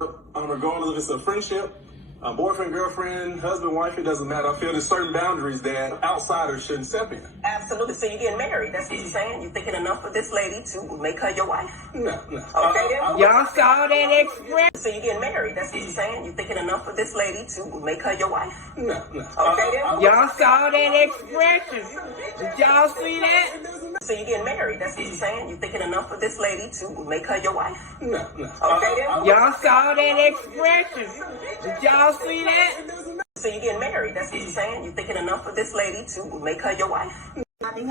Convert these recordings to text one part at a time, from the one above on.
Regardless if it's a friendship, a boyfriend, girlfriend, husband, wife, it doesn't matter. I feel there's certain boundaries that outsiders shouldn't step in. Absolutely. So you're getting married. That's what you're saying? You're thinking enough for this lady to make her your wife? No. Okay, then. Y'all saw that express? So you're getting married. That's what you're saying? You're thinking enough for this lady to make her your wife? No. Okay, then. Y'all saw that expression? Did y'all see that? So you're getting married. That's what you're saying? You're thinking enough for this lady to make her your wife? No. Okay, then. Y'all saw that expression? Did y'all see that? So you're getting married. That's what you're saying? You're thinking enough for this lady to make her your wife? I think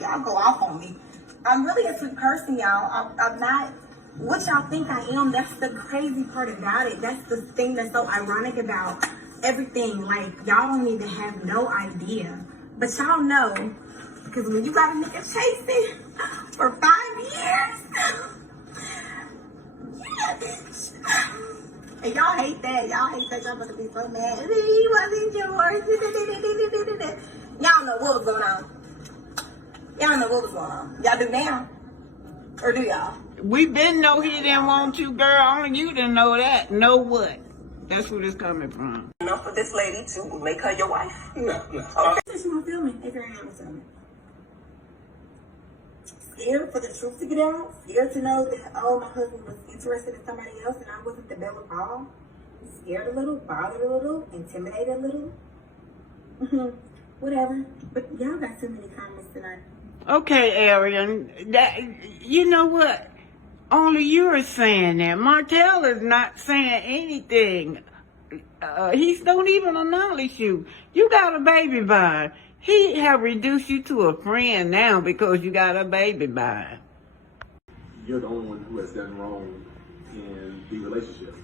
y'all go off on me. I'm really a sweet person, y'all. I'm not what y'all think I am. That's the crazy part about it. That's the thing that's so ironic about everything. Like, y'all don't even have no idea. But y'all know, because when you got a nigga chasing for 5 years, yeah, bitch. And y'all hate that. Y'all hate that. Y'all about to be so mad. He wasn't yours. Y'all know what was going on. Y'all know what was going on. Y'all do now? Or do y'all? We been know he didn't want you, girl. Only you didn't know that. Know what? That's where it's coming from. Enough for this lady to make her your wife? No. Okay. She won't feel me if you're honest with me. Scared for the truth to get out. Scared to know that, oh, my husband was interested in somebody else and I wasn't the belle of all. Scared a little, bothered a little, intimidated a little. Whatever. But y'all got too many comments tonight. Okay, Arionne, that, you know what? Only you are saying that. Martell is not saying anything. He don't even acknowledge you. You got a baby by. He have reduced you to a friend now because you got a baby by. You're the only one who has done wrong in the relationship.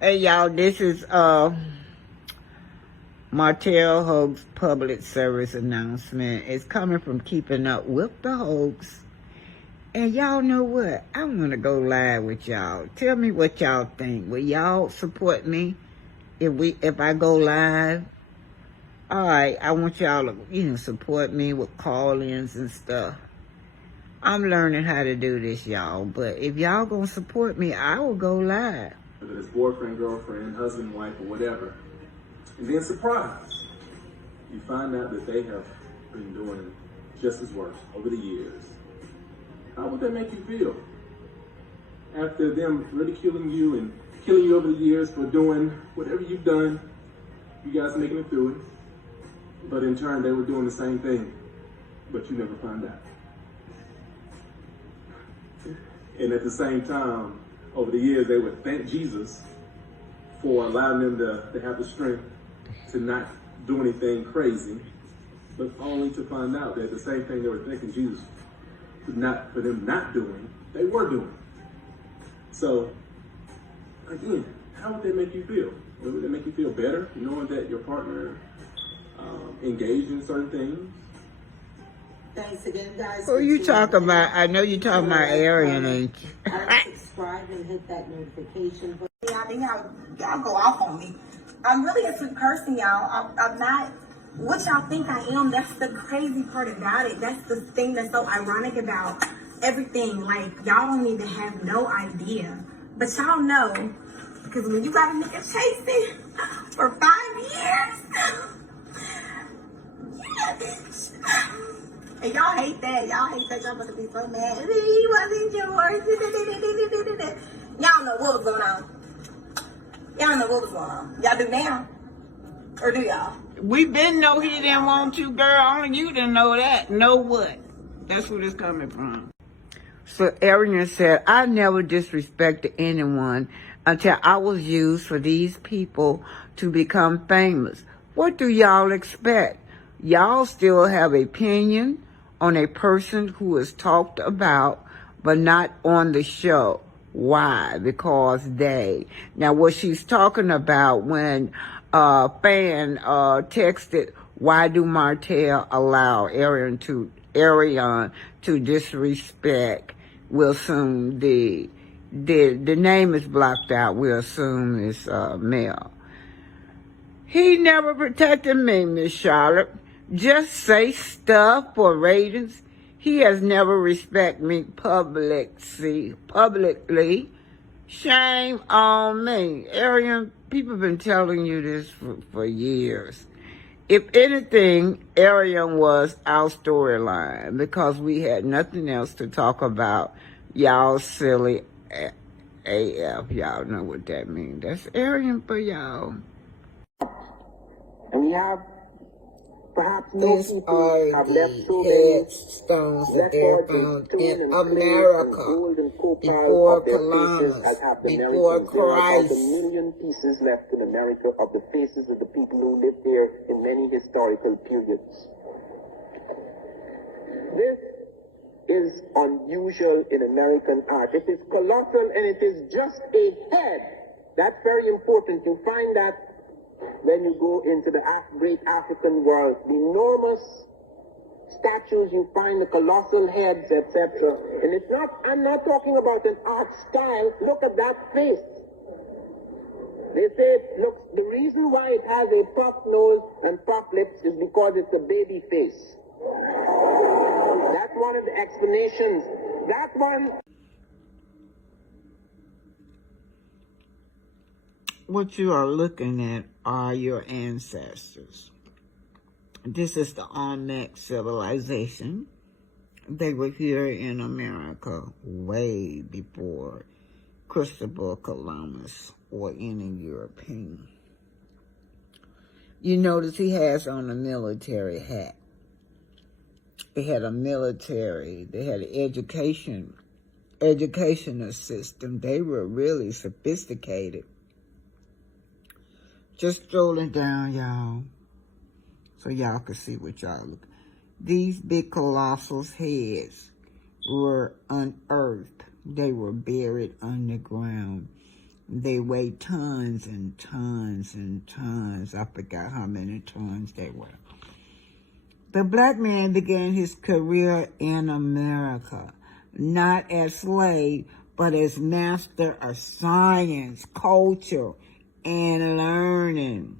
Hey, y'all, this is Martell Hope's public service announcement. It's coming from Keeping Up with the Hopes. And y'all know what? I want to go live with y'all. Tell me what y'all think. Will y'all support me if I go live? All right, I want y'all to, support me with call-ins and stuff. I'm learning how to do this, y'all. But if y'all gonna support me, I will go live. Whether it's boyfriend, girlfriend, husband, wife, or whatever. And then surprise, you find out that they have been doing just as worse over the years. How would that make you feel? After them ridiculing you and killing you over the years for doing whatever you've done, you guys making it through it. But in turn, they were doing the same thing, but you never found out. And at the same time, over the years, they would thank Jesus for allowing them to have the strength to not do anything crazy, but only to find out that the same thing they were thanking Jesus for them not doing, they were doing. So, again, how would that make you feel? Would it make you feel better knowing that your partner engaged in certain things? Thanks again, guys. Who you talking about? I know you talking about Arionne, ain't you? Subscribe and hit that notification button. Yeah, I think y'all go off on me. I'm really a sweet person, y'all. I'm not what y'all think I am. That's the crazy part about it. That's the thing that's so ironic about everything. Like, y'all don't even have no idea. But y'all know, because when you got a nigga chasing for 5 years, yeah, bitch. And y'all hate that. Y'all hate that. Y'all about to be so mad. He wasn't yours. Y'all know what was going on. Y'all know what was going on. Y'all do now? Or do y'all? We been know he didn't want you, girl. Only you didn't know that. Know what? That's where it's coming from. So Arionne said, I never disrespected anyone until I was used for these people to become famous. What do y'all expect? Y'all still have opinion on a person who is talked about but not on the show. Why? Because they. Now, what she's talking about when a fan texted, why do Martell allow Arionne to disrespect? We'll assume the name is blocked out. We'll assume it's male. He never protected me, Miss Charlotte. Just say stuff for ratings. He has never respected me publicly. Shame on me. Arionne, people have been telling you this for years. If anything, Arionne was our storyline because we had nothing else to talk about. Y'all silly AF. Y'all know what that means. That's Arionne for y'all. And we have perhaps These are the headstones that they're found in America before Columbus, before Christ. A million pieces left in America of the faces of the people who lived there in many historical periods. This is unusual in American art. It is colossal and it is just a head. That's very important. You find that when you go into the great African world, the enormous statues, you find the colossal heads, etc. And it's not, I'm not talking about an art style. Look at that face. They say, look, the reason why it has a puffed nose and puffed lips is because it's a baby face. That's one of the explanations. That one. What you are looking at are your ancestors. This is the Olmec civilization. They were here in America way before Christopher Columbus or any European. You notice he has on a military hat. They had a military, they had an educational system. They were really sophisticated. Just strolling down, y'all, so y'all can see what y'all look. These big colossal heads were unearthed. They were buried underground. They weighed tons and tons and tons. I forgot how many tons they were. The black man began his career in America, not as slave, but as master of science, culture, and learning.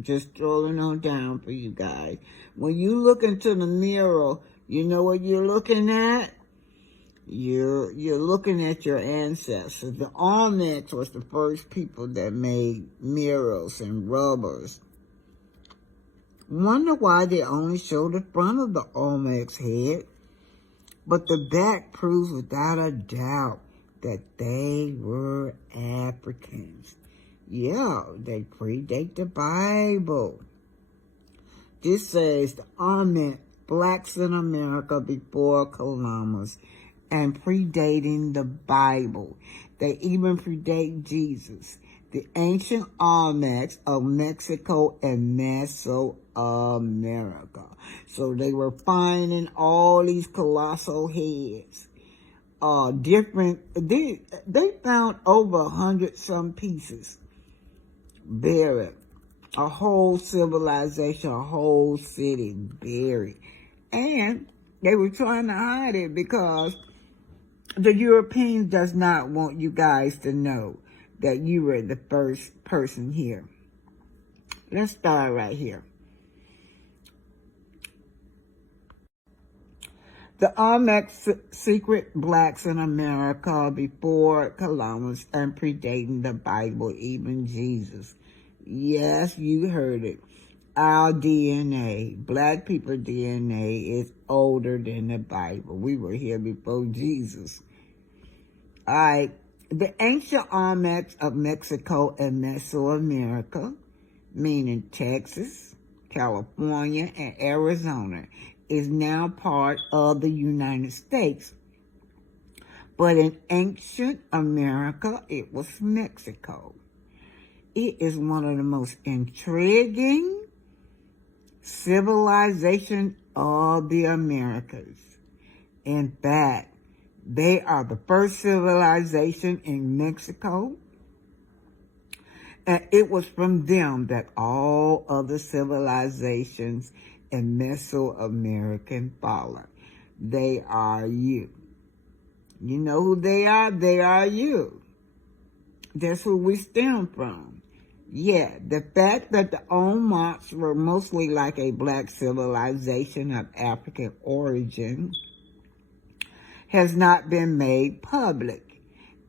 Just strolling on down for you guys. When you look into the mirror, you know what you're looking at? You're looking at your ancestors. The Olmec was the first people that made mirrors and rubbers. Wonder why they only show the front of the Olmec's head, but the back proves without a doubt that they were Africans. Yeah, they predate the Bible. This says the Olmec, blacks in America before Columbus, and predating the Bible. They even predate Jesus. The ancient Olmecs of Mexico and Mesoamerica. So they were finding all these colossal heads. They found over 100 some pieces buried. A whole civilization, a whole city buried. And they were trying to hide it because the Europeans does not want you guys to know that you were the first person here. Let's start right here. The Olmec secret blacks in America before Columbus and predating the Bible, even Jesus. Yes, you heard it. Our DNA, black people DNA, is older than the Bible. We were here before Jesus. All right. The ancient Olmecs of Mexico and Mesoamerica, meaning Texas, California, and Arizona, is now part of the United States. But in ancient America, it was Mexico. It is one of the most intriguing civilizations of the Americas. In fact, they are the first civilization in Mexico. And it was from them that all other civilizations in Mesoamerican followed. They are you. You know who they are? They are you. That's who we stem from. Yeah, the fact that the Olmecs were mostly like a black civilization of African origin has not been made public.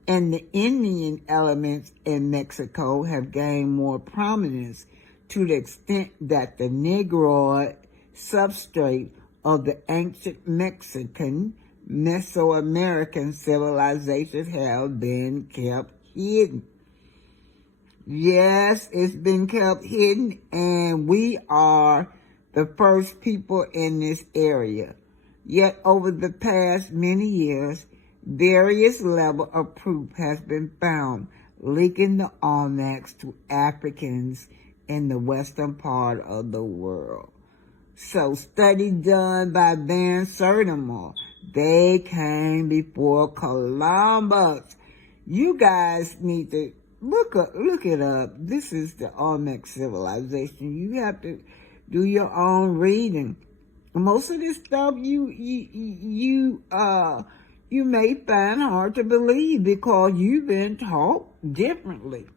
and the Indian elements in Mexico have gained more prominence to the extent that the Negroid substrate of the ancient Mexican Mesoamerican civilizations have been kept hidden. Yes, it's been kept hidden, and we are the first people in this area. Yet over the past many years, various level of proof has been found linking the Olmecs to Africans in the western part of the world. So, study done by Van Sertimore. They came before Columbus. You guys need to look it up. This is the Olmec civilization. You have to do your own reading. Most of this stuff you may find hard to believe because you've been taught differently.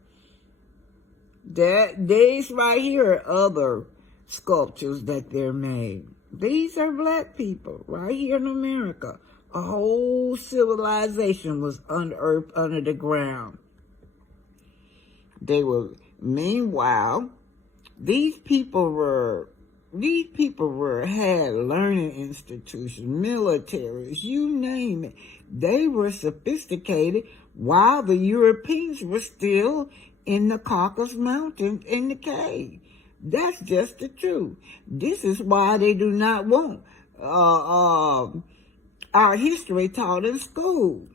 These right here are other sculptures that they're made. These are black people right here in America. A whole civilization was unearthed under the ground. Meanwhile, these people had learning institutions, militaries, you name it. They were sophisticated while the Europeans were still in the Caucasus Mountains in the cave. That's just the truth. This is why they do not want our history taught in school.